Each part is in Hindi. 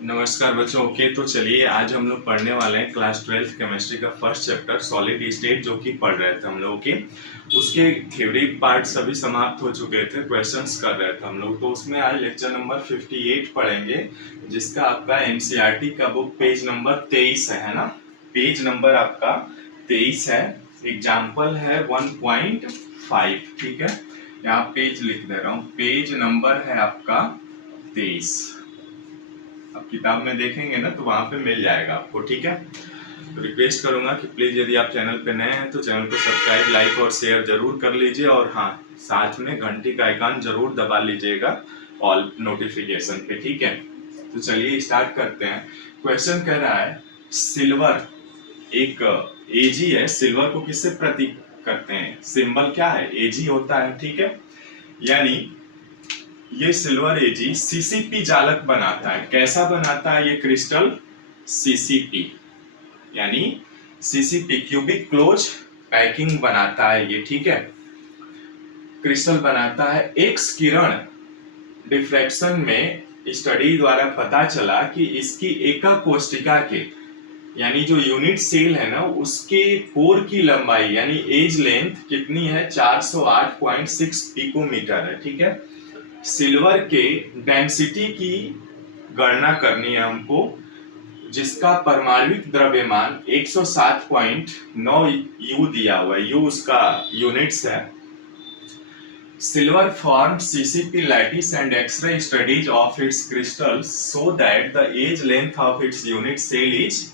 नमस्कार बच्चों। ओके, तो चलिए आज हम लोग पढ़ने वाले हैं क्लास 12 केमिस्ट्री का फर्स्ट चैप्टर सॉलिड स्टेट, जो कि पढ़ रहे थे हम लोग। ओके, उसके थ्योरी पार्ट सभी समाप्त हो चुके थे, क्वेश्चंस कर रहे थे हम लोग। तो उसमें आज लेक्चर नंबर 58 पढ़ेंगे, जिसका आपका एनसीईआरटी का बुक पेज नंबर 23 है ना। पेज नंबर आपका 23 है। एग्जाम्पल है 1.5। ठीक है, यहाँ पेज लिख दे रहा हूँ। पेज नंबर है आपका 23। अब किताब में देखेंगे ना तो वहां पे मिल जाएगा आपको। ठीक है, तो रिक्वेस्ट करूंगा कि प्लीज यदि आप चैनल पे नए हैं तो चैनल को सब्सक्राइब, लाइक और शेयर जरूर कर लीजिए, और हाँ, साथ में घंटी का आइकन जरूर दबा लीजिएगा ऑल नोटिफिकेशन पे। ठीक है, तो चलिए स्टार्ट करते हैं। क्वेश्चन कह रहा है सिल्वर एक एजी है। सिल्वर को किससे प्रतीक करते हैं? सिंबल क्या है? एजी होता है। ठीक है, यानी ये सिल्वर एजी सीसीपी जालक बनाता है। कैसा बनाता है ये क्रिस्टल? सीसीपी, यानी सीसीपी क्यूबिक क्लोज पैकिंग बनाता है ये। ठीक है, क्रिस्टल बनाता है। एक्स किरण डिफ्रैक्शन में स्टडी द्वारा पता चला कि इसकी एकक कोशिका के, यानी जो यूनिट सेल है ना, उसके कोर की लंबाई यानी एज लेंथ कितनी है? 408.6 पिकोमीटर है। ठीक है, सिल्वर के डेंसिटी की गणना करनी है हमको, जिसका परमाणुक द्रव्यमान 107.9 यू दिया हुआ है। यू उसका यूनिट्स है। Silver form CCP lattice and X ray studies of its crystals so that the edge length of its unit cell is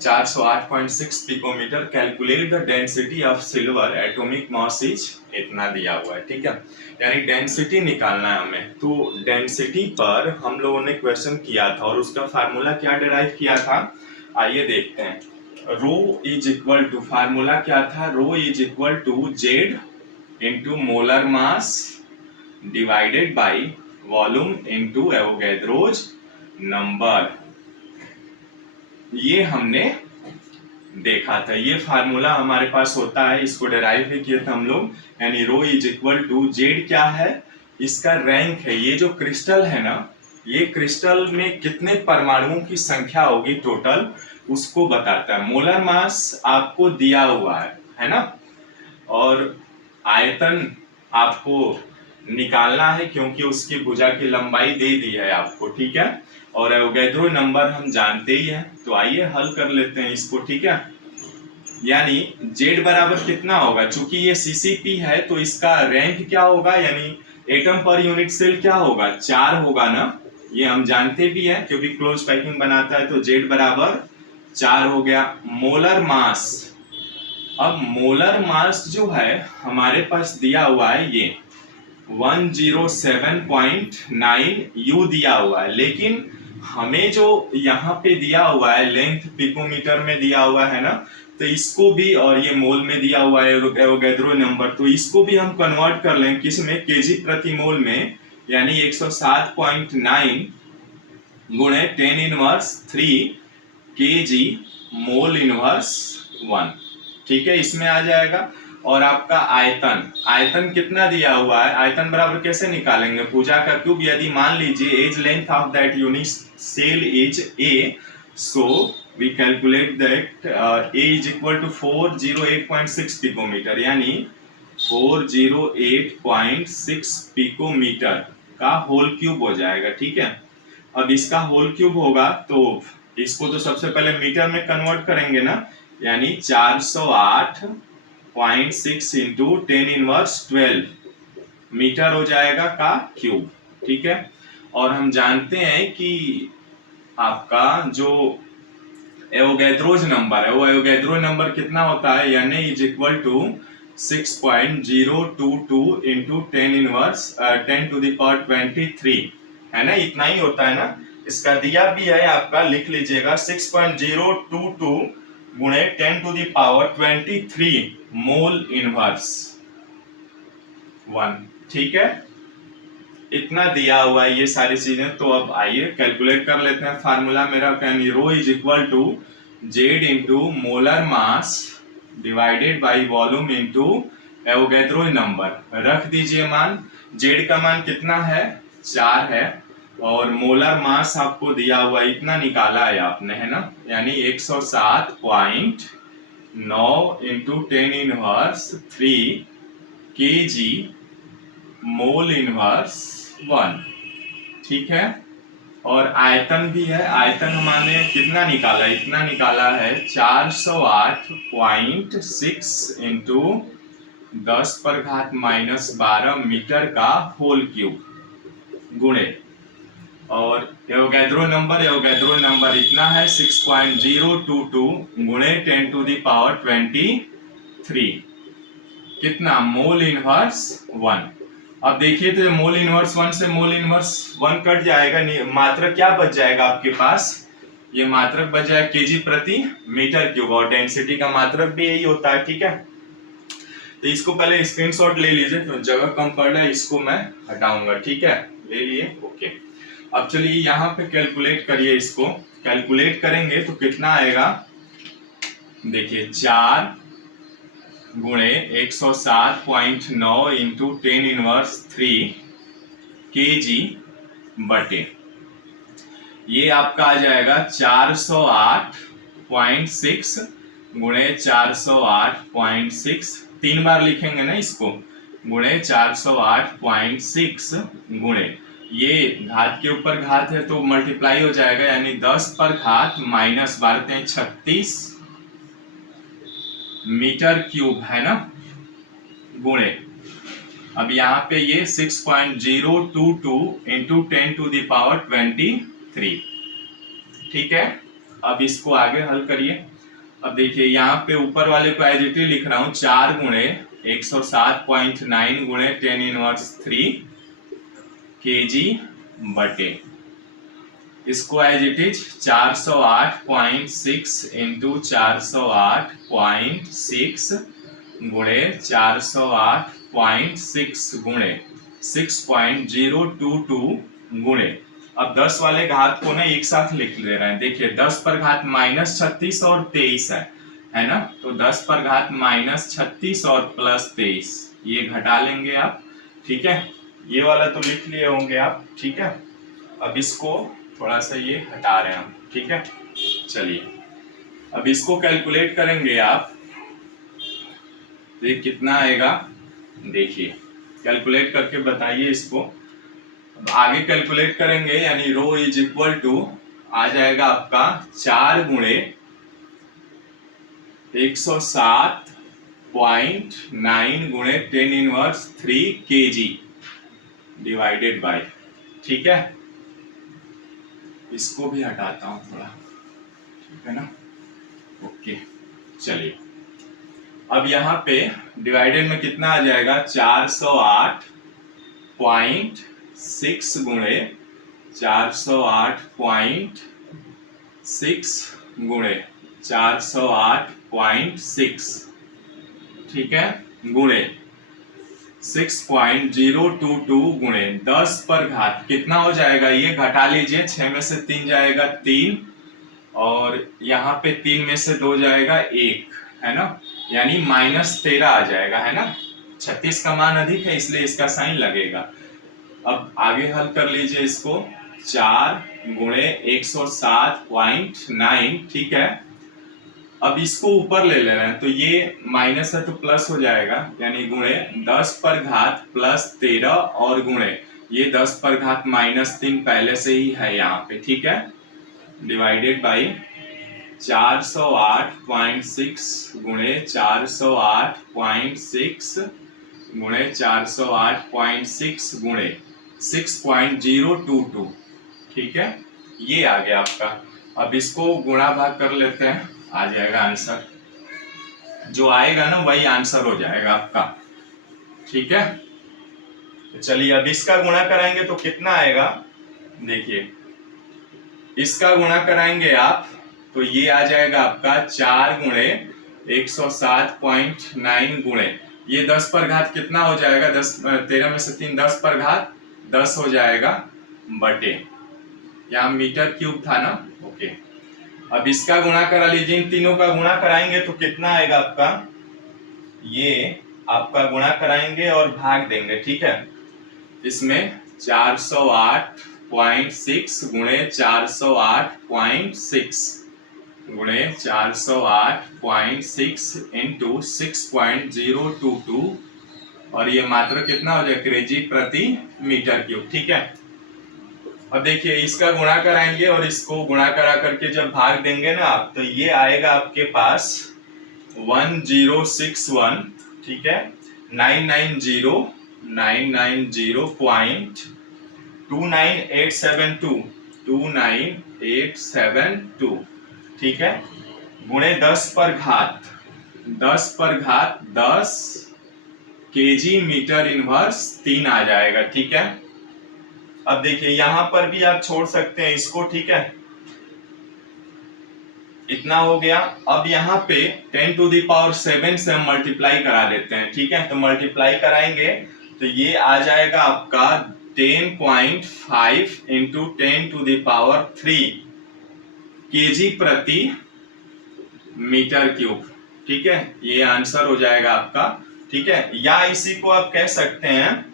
408.6 picometre. Calculate the density of silver atomic mass is, इतना दिया हुआ है। ठीक है, यानी डेंसिटी निकालना है हमें। तो डेंसिटी पर हम लोगों ने क्वेश्चन किया था और उसका फार्मूला क्या डिराइव किया था, आइए देखते हैं। Rho is equal to, formula क्या था? Rho is equal to Z into molar mass divided by volume into Avogadro's number. ये हमने देखा था, ये फार्मूला हमारे पास होता है, इसको डिराइव भी किया था हम लोग। यानी rho is equal to Z क्या है? इसका रैंक है। ये जो क्रिस्टल है ना, ये क्रिस्टल में कितने परमाणुओं की संख्या होगी टोटल, उसको बताता है। मोलर मास आपको दिया हुआ है ना, और आयतन आपको निकालना है क्योंकि उसकी भुजा की लंबाई दे दी है आपको। ठीक है, और एवोगैड्रो नंबर हम जानते ही हैं, तो आइए हल कर लेते हैं इसको। ठीक है, यानी Z बराबर कितना होगा? चूंकि ये सीसीपी है तो इसका रैंक क्या होगा, यानी एटम पर यूनिट सेल क्या होगा? 4 होगा ना। ये हम जानते भी हैं क्योंकि क्लोज पैकिंग बनाता है। तो Z बराबर 4 हो गया। मोलर मास, अब मोलर मास जो है हमारे पास दिया हुआ है, ये 107.9 यू दिया हुआ है, लेकिन हमें जो यहाँ पे दिया हुआ है लेंथ पिकोमीटर में दिया हुआ है ना, तो इसको भी, और ये मोल में दिया हुआ है एवोगैड्रो नंबर, तो इसको भी हम कन्वर्ट कर लें किस में? केजी प्रति मोल में, यानी 107.9 गुणे 10⁻³ केजी मोल इनवर्स 1। ठीक है, इसमें आ जाएगा। और आपका आयतन, आयतन कितना दिया हुआ है? आयतन बराबर कैसे निकालेंगे? भुजा का क्यूब। यदि मान लीजिए edge length of that unit cell is A, so we calculate that A is equal to 408.6 picometre, यानी 408.6 पिकोमीटर का होल क्यूब हो जाएगा। ठीक है, अब इसका होल क्यूब होगा तो इसको तो सबसे पहले मीटर में कन्वर्ट करेंगे ना, यानी 408.6 इंटू 10⁻12 मीटर हो जाएगा का क्यूब। ठीक है, और हम जानते हैं कि आपका जो एवोगैड्रोज नंबर है, वो एवोगैड्रो नंबर कितना होता है, यानी इज इक्वल टू 6.022 इंटू 10⁻23 है ना, इतना ही होता है ना। इसका दिया भी है आपका, लिख लीजिएगा 6.022 गुणे 10⁻23 मोल इनवर्स 1। ठीक है, इतना दिया हुआ है ये सारी चीजें। तो अब आइए कैलकुलेट कर लेते हैं। फार्मूला मेरा यानी rho is equal to Z into molar mass divided by volume into Avogadro number. रख दीजिए मान। जेड का मान कितना है? 4 है, और मोलर मास आपको दिया हुआ इतना निकाला है आपने, है ना, यानी 107.9 इंटू 10⁻³ kg मोल इनवर्स 1, ठीक है। और आयतन भी है, आयतन हमने कितना निकाला, इतना निकाला है 408.6 इंटू 10⁻⁻12 मीटर का होल क्यूब गुणे, और एवोगैड्रो नंबर इतना है 6.022 गुणे 10⁻23, कितना, मोल इनवर्स 1। अब देखिए तो मोल इनवर्स 1 से मोल इनवर्स 1 कट जाएगा, मात्रक क्या बच जाएगा आपके पास, ये मात्रक बच जाएगा केजी प्रति मीटर क्यूब, और डेंसिटी का मात्रक भी यही होता है, ठीक है। तो इसको पहले स्क्रीनशॉट ले लीजिए, तो जगह कम पड़ रहा है इसको मैं हटाऊंगा, ठीक है, ले लिए, ओके। अब चलिए यहाँ पे कैलकुलेट करिए, इसको कैलकुलेट करेंगे तो कितना आएगा, देखिए 4 गुणे 107.9 इंटू 10⁻³ kg बटे, ये आपका आ जाएगा 408.6 गुणे 408.6, 3 बार लिखेंगे ना इसको, गुणे 408.6 गुणे, ये घात के ऊपर घात है तो मल्टीप्लाई हो जाएगा, यानी 10⁻⁻36 मीटर क्यूब, है ना, गुणे, अब यहाँ पे ये 6.022 इंटू 10⁻23, ठीक है। अब इसको आगे हल करिए। अब देखिए यहाँ पे ऊपर वाले को एज इट इज लिख रहा हूँ, 4 गुणे 107.9 गुणे 10⁻³ kg बटे, इसको एज इट इज 408.6 इंटू 408.6 गुणे 408.6 गुणे 6.022 गुणे, अब 10 वाले घात को ना एक साथ लिख ले रहे हैं, देखिए 10⁻⁻36 और 23 है ना, तो 10⁻⁻36 और +23 ये घटा लेंगे आप, ठीक है, ये वाला तो लिख लिए होंगे आप, ठीक है। अब इसको थोड़ा सा ये हटा रहे हैं हम, ठीक है। चलिए अब इसको कैलकुलेट करेंगे आप, तो ये कितना आएगा, देखिए कैलकुलेट करके बताइए इसको। अब आगे कैलकुलेट करेंगे, यानी रो इज इक्वल टू आ जाएगा आपका 4 गुणे 107.9 गुणे 10⁻³ kg डिवाइडेड बाय, ठीक है। इसको भी हटाता हूं थोड़ा, ठीक है ना, ओके। चलिए अब यहाँ पे डिवाइडेड में कितना आ जाएगा, 408.6 गुणे 408.6 गुणे 408.6, ठीक है, गुणे 6.022 गुणे 10⁻, कितना हो जाएगा, ये घटा लीजिए, 6 में से 3 जाएगा 3, और यहाँ पे 3 में से 2 जाएगा 1, है ना, यानी -13 आ जाएगा, है ना, 36 का मान अधिक है इसलिए इसका साइन लगेगा। अब आगे हल कर लीजिए इसको, 4 गुणे 107.9, ठीक है। अब इसको ऊपर ले रहे हैं तो ये माइनस है तो प्लस हो जाएगा, यानी गुणे 10⁻+13 और गुणे ये 10⁻−3 पहले से ही है यहाँ पे, ठीक है, डिवाइडेड बाई 408.6 गुणे 408.6 गुणे 408.6 गुणे 6.022, ठीक है, ये आ गया आपका। अब इसको गुणा भाग कर लेते हैं, आ जाएगा आंसर, जो आएगा ना वही आंसर हो जाएगा आपका, ठीक है। तो चलिए अब इसका गुणा कराएंगे तो कितना आएगा, देखिए इसका गुणा कराएंगे आप तो ये आ जाएगा आपका 4 गुणे 107.9 गुणे, ये 10⁻, कितना हो जाएगा, 13 में से 3 10⁻10 हो जाएगा बटे, यहाँ मीटर क्यूब था ना, ओके। अब इसका गुणा करा लीजिए, इन तीनों का गुणा कराएंगे तो कितना आएगा आपका, ये आपका गुणा कराएंगे और भाग देंगे, ठीक है। इसमें 408 0.6 गुणे 408.6 गुणे 408.6 इंटू 6.022 और ये मात्र कितना हो जाएगा केजी प्रति मीटर क्यूब। ठीक है, अब देखिए इसका गुणा कराएंगे और इसको गुणा करा करके जब भाग देंगे ना आप, तो ये आएगा आपके पास 1061, ठीक है, 990.29872 ठीक है, गुणे 10 पर घात 10 केजी मीटर इनवर्स 3 आ जाएगा। ठीक है, अब देखिए यहां पर भी आप छोड़ सकते हैं इसको। ठीक है, इतना हो गया। अब यहाँ पे 10 टू द पावर 7 से हम मल्टीप्लाई करा देते हैं। ठीक है, तो मल्टीप्लाई कराएंगे तो ये आ जाएगा आपका 10.5 into 10 to the power 3 KG प्रति मीटर क्यूब। ठीक है, ये आंसर हो जाएगा आपका। ठीक है, या इसी को आप कह सकते हैं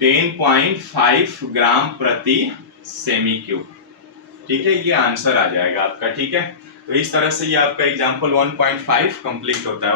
10.5 ग्राम प्रति सेमी क्यूब। ठीक है, ये आंसर आ जाएगा आपका। ठीक है, तो इस तरह से ये आपका एग्जाम्पल 1.5 कंप्लीट होता है।